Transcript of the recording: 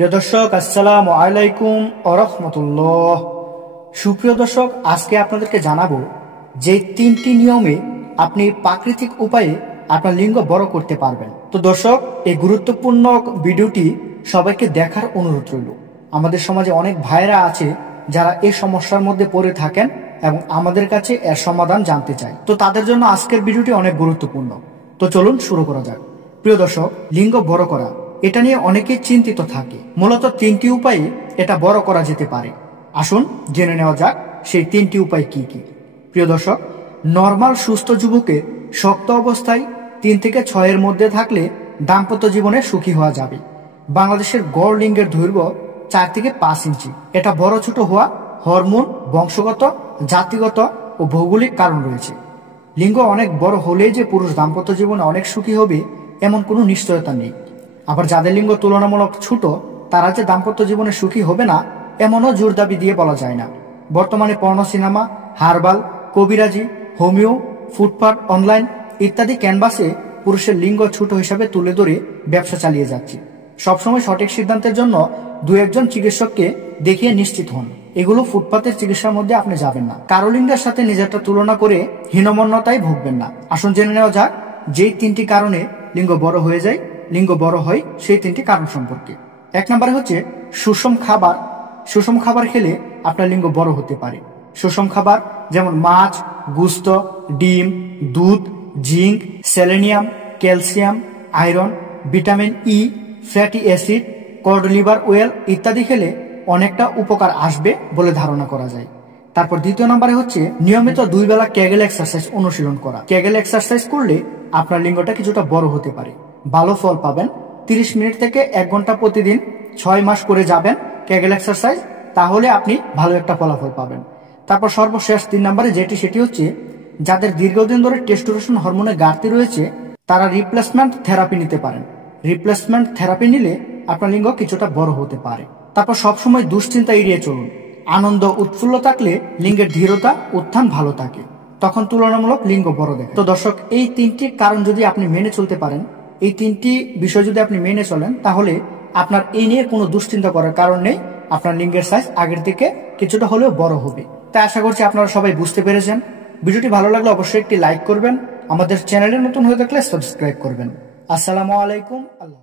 প্রিয় দর্শক, আসসালামু আলাইকুম ওয়া রাহমাতুল্লাহ। সুপ্রিয় দর্শক, আজকে আপনাদেরকে জানাবো যে তিনটি নিয়মে আপনি প্রাকৃতিক উপায়ে আপনার লিঙ্গ বড় করতে পারবেন। তো দর্শক, এই গুরুত্বপূর্ণ ভিডিওটি সবাইকে দেখার অনুরোধ রইল। আমাদের সমাজে অনেক ভাইরা আছে যারা এই সমস্যার মধ্যে পড়ে থাকেন এবং আমাদের কাছে এর সমাধান জানতে চায়। তো তাদের জন্য আজকের ভিডিওটি অনেক গুরুত্বপূর্ণ। তো চলুন শুরু করা যাক। প্রিয় দর্শক, লিঙ্গ বড় করা এটা নিয়ে অনেকেই চিন্তিত থাকে। মূলত তিনটি উপায়ে এটা বড় করা যেতে পারে। আসুন জেনে নেওয়া যাক সেই তিনটি উপায় কি কি। প্রিয় দর্শক, নর্মাল সুস্থ যুবকের শক্ত অবস্থায় 3 থেকে 6 এর মধ্যে থাকলে দাম্পত্য জীবনে সুখী হওয়া যাবে। বাংলাদেশের গড় লিঙ্গের দৈর্ঘ্য 4 থেকে 5 ইঞ্চি। এটা বড় ছোট হওয়া হরমোন, বংশগত, জাতিগত ও ভৌগোলিক কারণ রয়েছে। লিঙ্গ অনেক বড় হলেই যে পুরুষ দাম্পত্য জীবনে অনেক সুখী হবে এমন কোনো নিশ্চয়তা নেই। আবার যাদের লিঙ্গ তুলনামূলক ছোট তারা যে দাম্পত্য জীবনে সুখী হবে না এমনও জোর দাবি দিয়ে বলা যায় না। বর্তমানে পর্নো সিনেমা, হার্বাল, কবিরাজি, হোমিও, ফুটপাত, অনলাইন ইত্যাদি ক্যানভাসে পুরুষের লিঙ্গ ছোট হিসাবে তুলে ধরে ব্যবসা চালিয়ে যাচ্ছে। সবসময় সঠিক সিদ্ধান্তের জন্য 2-1 চিকিৎসককে দেখিয়ে নিশ্চিত হন। এগুলো ফুটপাতের চিকিৎসার মধ্যে আপনি যাবেন না। কারো লিঙ্গের সাথে নিজেরটা তুলনা করে হীনমন্যতায় ভুগবেন না। আসুন জেনে নেওয়া যাক যেই 3টি কারণে লিঙ্গ বড় হয়ে যায়, লিঙ্গ বড় হয় সেই 3টি কারণ সম্পর্কে। 1 নম্বরে হচ্ছে সুষম খাবার। সুষম খাবার খেলে আপনার লিঙ্গ বড় হতে পারে। সুষম খাবার যেমন মাছ, গোশত, ডিম, দুধ, zinc, selenium, calcium, iron, vitamin E, fatty acid, cod liver well ইত্যাদি খেলে অনেকটা উপকার আসবে বলে ধারণা করা যায়। তারপর 2 নম্বরে হচ্ছে নিয়মিত 2 বেলা কেগেল এক্সারসাইজ অনুশীলন করা। কেগেল এক্সারসাইজ করলে আপনার লিঙ্গটা কিছুটা বড় হতে পারে। ভালো ফল পাবেন। 30 মিনিট থেকে 1 ঘন্টা প্রতিদিন 6 মাস করে যাবেন কেগেল এক্সারসাইজ, তাহলে আপনি ভালো একটা ফলাফল পাবেন। তারপর সর্বশেষ 3 নম্বরে সেটি হচ্ছে যাদের দীর্ঘদিন ধরে টেস্টোস্টেরন হরমোনের ঘাটতি রয়েছে তারা রিপ্লেসমেন্ট থেরাপি নিতে পারেন। রিপ্লেসমেন্ট থেরাপি নিলে আপনার লিঙ্গ কিছুটা বড় হতে পারে। তারপর সবসময় দুশ্চিন্তা এড়িয়ে চলুন। আনন্দ উৎফুল্ল থাকলে লিঙ্গের ধীরতা উত্থান ভালো থাকে, তখন তুলনামূলক লিঙ্গ বড় দেখে। তো দর্শক, এই 3টি কারণ যদি আপনি মেনে চলতে পারেন, এই 3টি বিষয় যদি আপনি মেনে চলেন, তাহলে আপনার এই নিয়ে কোনো দুশ্চিন্তা করার কারণ নেই। আপনার লিঙ্গের সাইজ আগের থেকে কিছুটা হলেও বড় হবে। তাই আশা করছি আপনারা সবাই বুঝতে পেরেছেন। ভিডিওটি ভালো লাগলে অবশ্যই একটি লাইক করবেন। আমাদের চ্যানেলে নতুন হয়ে থাকলে সাবস্ক্রাইব করবেন। আসসালামু আলাইকুম। আল্লাহ।